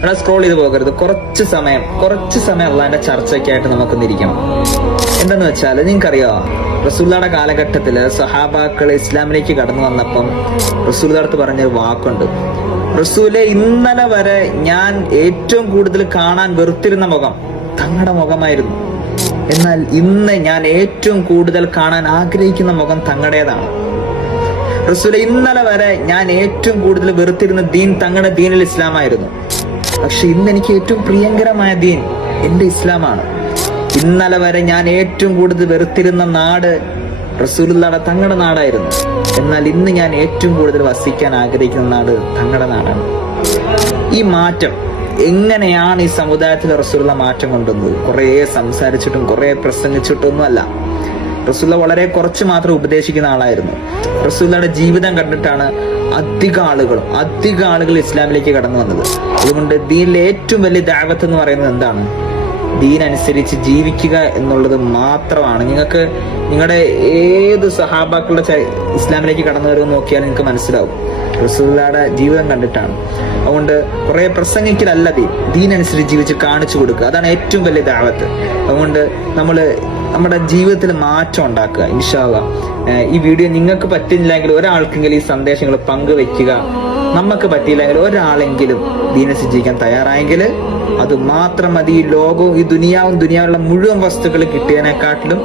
ഇവിടെ സ്ക്രോൾ ചെയ്ത് പോകരുത്. കുറച്ച് സമയം അള്ളാന്റെ ചർച്ചയ്ക്കായിട്ട് നമുക്കൊന്നിരിക്കണം. എന്തെന്ന് വെച്ചാൽ നിങ്ങൾക്കറിയോ, റസൂലുള്ളാഹിയുടെ കാലഘട്ടത്തില് സഹാബാക്കൾ ഇസ്ലാമിലേക്ക് കടന്നു വന്നപ്പം റസൂലുള്ളാഹി അടുത്ത് പറഞ്ഞൊരു വാക്കുണ്ട്. റസൂലെ, ഇന്നലെ വരെ ഞാൻ ഏറ്റവും കൂടുതൽ കാണാൻ വെറുത്തിരുന്ന മുഖം തങ്ങളുടെ മുഖമായിരുന്നു. എന്നാൽ ഇന്ന് ഞാൻ ഏറ്റവും കൂടുതൽ കാണാൻ ആഗ്രഹിക്കുന്ന മുഖം തങ്ങളുടേതാണ്. റസൂലെ, ഇന്നലെ വരെ ഞാൻ ഏറ്റവും കൂടുതൽ വെറുത്തിരുന്ന ദീൻ തങ്ങളുടെ ദീനുൽ ഇസ്ലാമായിരുന്നു. പക്ഷെ ഇന്ന് എനിക്ക് ഏറ്റവും പ്രിയങ്കരമായ ദീൻ എന്റെ ഇസ്ലാമാണ്. ഇന്നലെ വരെ ഞാൻ ഏറ്റവും കൂടുതൽ വെറുത്തിരുന്ന നാട് റസൂലുള്ളാഹിയുടെ തങ്ങളുടെ നാടായിരുന്നു. എന്നാൽ ഇന്ന് ഞാൻ ഏറ്റവും കൂടുതൽ വസിക്കാൻ ആഗ്രഹിക്കുന്ന നാട് തങ്ങളുടെ നാടാണ്. ഈ മാറ്റം എങ്ങനെയാണ് ഈ സമുദായത്തിൽ റസൂലുള്ളാഹി മാറ്റം കൊണ്ടുവന്നത്? കുറെ സംസാരിച്ചിട്ടും കുറെ പ്രസംഗിച്ചിട്ടൊന്നും അല്ല. റസൂലുള്ളാഹി വളരെ കുറച്ച് മാത്രം ഉപദേശിക്കുന്ന ആളായിരുന്നു. റസൂലുള്ളാഹിയുടെ ജീവിതം കണ്ടിട്ടാണ് അധിക ആളുകൾ ഇസ്ലാമിലേക്ക് കടന്നു വന്നത്. അതുകൊണ്ട് ദീനിലെ ഏറ്റവും വലിയ ദഅവത്ത് എന്ന് പറയുന്നത് എന്താണ്? ദീൻ അനുസരിച്ച് ജീവിക്കുക എന്നുള്ളത് മാത്രമാണ്. നിങ്ങൾക്ക് നിങ്ങളുടെ ഏത് സഹാബാക്കളുടെ ഇസ്ലാമിലേക്ക് കടന്നു വരുമെന്ന് നോക്കിയാൽ നിങ്ങൾക്ക് മനസ്സിലാവും റസൂലുള്ളാഹിയുടെ ജീവിതം കണ്ടിട്ടാണ്. അതുകൊണ്ട് കുറെ പ്രസംഗിക്കലല്ല ദീൻ അനുസരിച്ച് ജീവിച്ച് കാണിച്ചു കൊടുക്കുക. അതാണ് ഏറ്റവും വലിയ ദഅവത്ത്. അതുകൊണ്ട് നമ്മുടെ ജീവിതത്തിൽ മാറ്റം ഉണ്ടാക്കുക. ഇൻഷാ അല്ലാഹ് ഈ വീഡിയോ നിങ്ങൾക്ക് പറ്റില്ലെങ്കിൽ ഒരാൾക്കെങ്കിലും ഈ സന്ദേശങ്ങൾ പങ്കുവെക്കുക. നമുക്ക് പറ്റിയില്ലെങ്കിൽ ഒരാളെങ്കിലും ദീനനുസരിച്ച് ജീവിക്കാൻ തയ്യാറായെങ്കിൽ അത് മാത്രം മതി. ഈ ലോകവും ഈ ദുനിയാവിലുള്ള മുഴുവൻ വസ്തുക്കൾ കിട്ടിയതിനെക്കാട്ടിലും